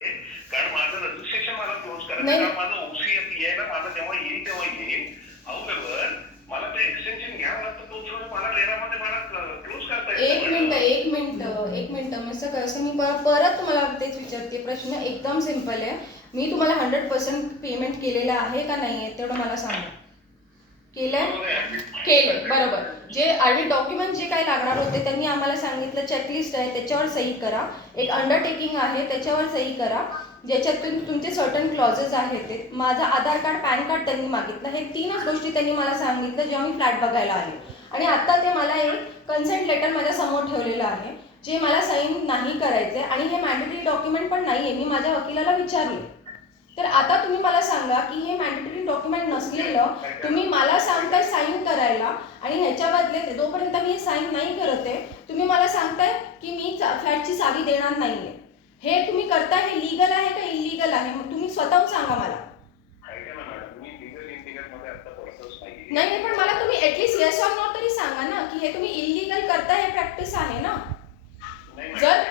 कारण माझं रजिस्ट्रेशन मला क्लोज करायचं, कारण माझं ओसी आहे ना, माझं जेव्हा येईल तेव्हा येईल. हाऊएव्हर मला ते एक्सटेन्शन घ्यावं लागतं, तो सोडून मला रेरामध्ये मला क्लोज करता येतं. एक मिनिट मिस्टर कसं मी परत तुम्हाला तेच विचारते प्रश्न एकदम सिंपल आहे. मी तुम्हाला 100% पेमेंट केलेलं आहे का नाही आहे तेवढं मला सांगा. केलं बरोबर. जे आधी डॉक्युमेंट जे काही लागणार होते त्यांनी आम्हाला सांगितलं चेकलिस्ट आहे त्याच्यावर सही करा, एक अंडरटेकिंग आहे त्याच्यावर सही करा, ज्याच्यातून तुमचे सर्टन क्लॉजेस आहेत ते. माझं आधार कार्ड पॅन कार्ड त्यांनी मागितलं. हे तीनच गोष्टी त्यांनी मला सांगितलं जेव्हा मी फ्लॅट बघायला आले. आणि आता ते मला एक कन्सेंट लेटर माझ्या समोर ठेवलेलं आहे जे मला साईन नाही करायचं आहे आणि हे मॅन्डेटरी डॉक्युमेंट पण नाही आहे. मी माझ्या वकिलाला विचारले. तर आता तुम्ही मला सांगा की हे मॅन्डेटरी डॉक्युमेंट नसलेलं तुम्ही मला सांगताय साईन करायला आणि ह्याच्या बदले जोपर्यंत मी साईन नाही करत आहे तुम्ही मला सांगताय की मी फ्लॅटची चावी देणार नाहीये. हे तुम्ही करताय हे लीगल आहे का इलिगल आहे? मग तुम्ही स्वतःहून सांगा मला. नाही पण मला तुम्ही ऍटलीस्ट येस ऑर नो तरी सांगा ना की हे तुम्ही इलिगल करताय, हे प्रॅक्टिस आहे ना. जर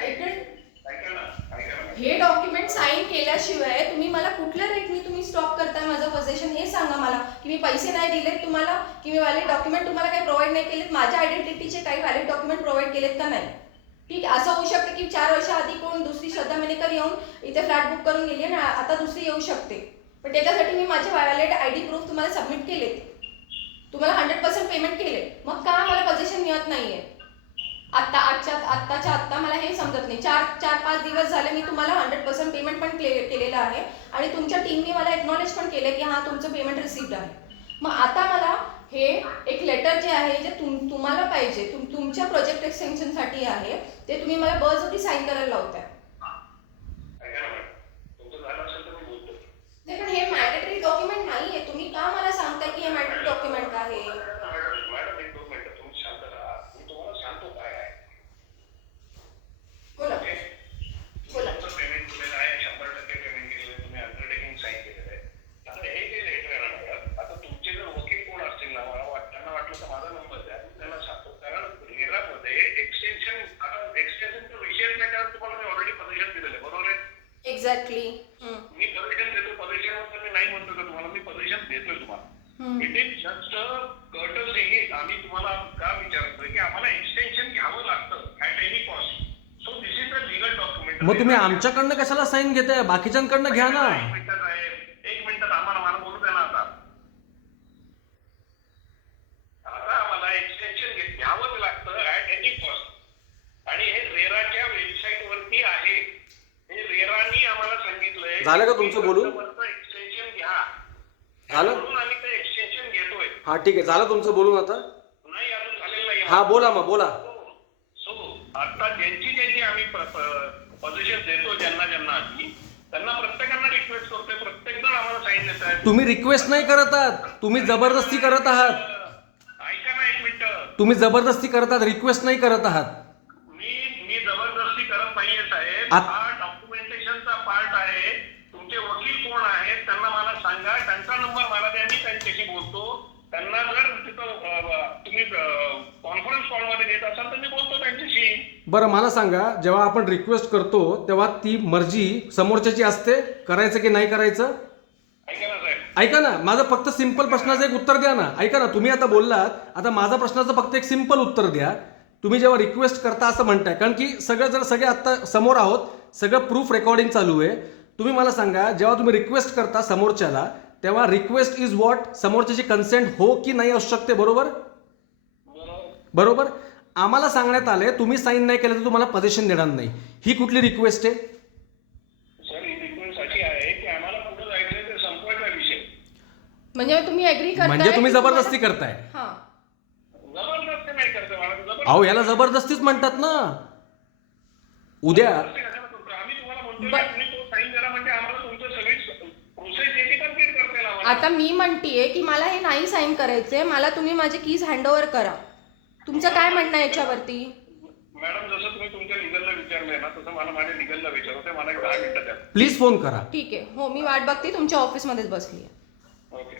हे डॉक्युमेंट साईन केल्याशिवाय तुम्ही मला कुठल्या रेटनी तुम्ही स्टॉप करताय माझं पोझिशन हे सांगा मला. की मी पैसे नाही दिलेत तुम्हाला, की मी व्हॅलिड डॉक्युमेंट तुम्हाला काही प्रोव्हाइड नाही केलेत, माझ्या आयडेंटिटीचे काही व्हॅलिड डॉक्युमेंट प्रोव्हाइड केलेत का नाही. ठीक आहे, असं होऊ शकतं की 4 वर्षाआधी कोण दुसरी श्रद्धा मेनेकर येऊन इथे फ्लॅट बुक करून गेली आणि आता दुसरी येऊ शकते. पण त्याच्यासाठी मी माझे व्हॅलिड आयडी प्रूफ तुम्हाला सबमिट केलेत, तुम्हाला 100% पेमेंट केले. मग का मला पोझिशन मिळत नाहीये आत्ताच्या आत्ता? मला हे समजत नाही. 4-5 दिवस झाले मी तुम्हाला 100% पेमेंट पण केलेलं आहे आणि तुमच्या टीमने मला एक्नॉलेज पण केले की हां तुमचं पेमेंट रिसिव्ड आहे. मग आता मला हे एक लेटर जे आहे जे तुम्हाला पाहिजे तुमच्या प्रोजेक्ट एक्सटेन्शनसाठी आहे ते तुम्ही मला बळजबरी साईन करायला लावताय. नाही पण हे मॅन्डेटरी डॉक्युमेंट नाहीये. तुम्ही का मला सांगताय की हे मॅन्डेटरी डॉक्युमेंट आहे? बोला बोला. पेमेंट केलेलं आहे, 100% पेमेंट केलेलं आहे, तुम्ही अंडरटेकिंग साईन केलेलं आहे. आता हे जे लेटर आहे ना मॅडम, आता तुमचे जर वकील कोण असतील ना, त्यांना वाटलं तर माझा नंबर द्या, मी त्यांना सांगतो. कारण रेरामध्ये एक्सटेन्शनचा विषयच नाही, कारण तुम्हाला मी ऑलरेडी पोझिशन दिलेलं आहे, बरोबर आहे? एक्झॅक्टली. मी पोझिशन देतो, पोझिशन मी नाही म्हणतो का तुम्हाला, मी पोझिशन देतोय तुम्हाला. It is just courtesy. आम्ही तुम्हाला का विचारतोय की आम्हाला एक्सटेन्शन घ्यावं लागतं at any cost. So this is a legal document. मग तुम्ही आमच्याकडनं कशाला साईन घेताय? बाकीच्यांकडनं घ्या ना. एक मिनिट आम्हाला मला बोलू द्या ना. आता आम्हाला एक्सटेन्शन घ्यावंच लागतं ऍट एनी कॉस्ट आणि हे रेराच्या वेबसाईट वरती आहे. हे रेरानी आम्हाला सांगितलंय. झालं का तुमचं बोलून? एक्सटेन्शन घ्या झालं? म्हणून आम्ही ते एक्सटेन्शन घेतोय. हा ठीक आहे, झालं तुमचं बोलून आता? नाही अजून झालेलं नाही. हा बोला मग बोला. सो आता ज्यांची आम्ही पोझिशन देतो ज्यांना आम्ही त्यांना प्रत्येकांना रिक्वेस्ट करतोय, प्रत्येक जण आम्हाला साईन देत आहे. तुम्ही रिक्वेस्ट नाही करत आहात, तुम्ही जबरदस्ती करत आहात. ऐका ना एक मिनिट. तुम्ही जबरदस्ती करत आहात, रिक्वेस्ट नाही करत आहात. मी जबरदस्ती करत नाहीये साहेब. हा डॉक्युमेंटेशनचा पार्ट आहे. तुमचे वकील कोण आहेत त्यांना मला सांगा, त्यांचा नंबर मला द्या, मी त्यांच्याशी बोलतो. त्यांना जर तिथं तुम्ही कॉन्फरन्स कॉलमध्ये घेत असाल तर मी बोलतो त्यांच्याशी. बरं मला सांगा, जेव्हा आपण रिक्वेस्ट करतो तेव्हा ती मर्जी समोरच्याची असते करायचं की नाही करायचं? ऐका ना साहेब. ऐका ना, माझं फक्त सिंपल प्रश्नाचं एक उत्तर द्या ना. ऐका ना, तुम्ही आता बोललात, आता माझा प्रश्नाचं फक्त एक सिंपल उत्तर द्या. तुम्ही जेव्हा रिक्वेस्ट करता असं म्हणताय, कारण की सगळे आता समोर आहोत, सगळं प्रूफ रेकॉर्डिंग चालू आहे. तुम्ही मला सांगा, जेव्हा तुम्ही रिक्वेस्ट करता समोरच्याला तेव्हा रिक्वेस्ट इज व्हॉट? समोरच्याची कन्सेंट हो की नाही असू शकते, बरोबर? बरोबर. आम्हाला सांगण्यात आले तुम्ही साईन नाही केलं तर तुम्हाला पोझिशन देणार नाही. ही कुठली रिक्वेस्ट आहे? सर ही रिक्वेस्ट अशी आहे की आम्हाला पुढे जायचंय, ते संपवायचा विषय. म्हणजे तुम्ही ऍग्री करताय? म्हणजे तुम्ही जबरदस्ती करताय? हां. जबरदस्ती नाही करते मला. अहो याला जबरदस्तीच म्हणतात ना. उद्या आम्ही तुम्हाला म्हणतो तुम्ही तो साईन करा म्हणजे आम्हाला तुमचं सगळी प्रोसेस याची कंप्लीट करता येईल आम्हाला. आता मी म्हणतीये की मला हे नाही साईन करायचंय, मला तुम्ही माझे कीज हँडओव्हर करा. तुमचं काय म्हणणं आहे याच्यावरती? मॅडम जसं तुम्ही तुमच्या लिगलला विचारलंय ना तसं मला माझ्या लिगलला विचारते. मला एक 10 मिनिटं द्या. प्लीज फोन करा. ठीक आहे, हो मी वाट बघते, तुमच्या ऑफिसमध्येच बसली आहे. ओके.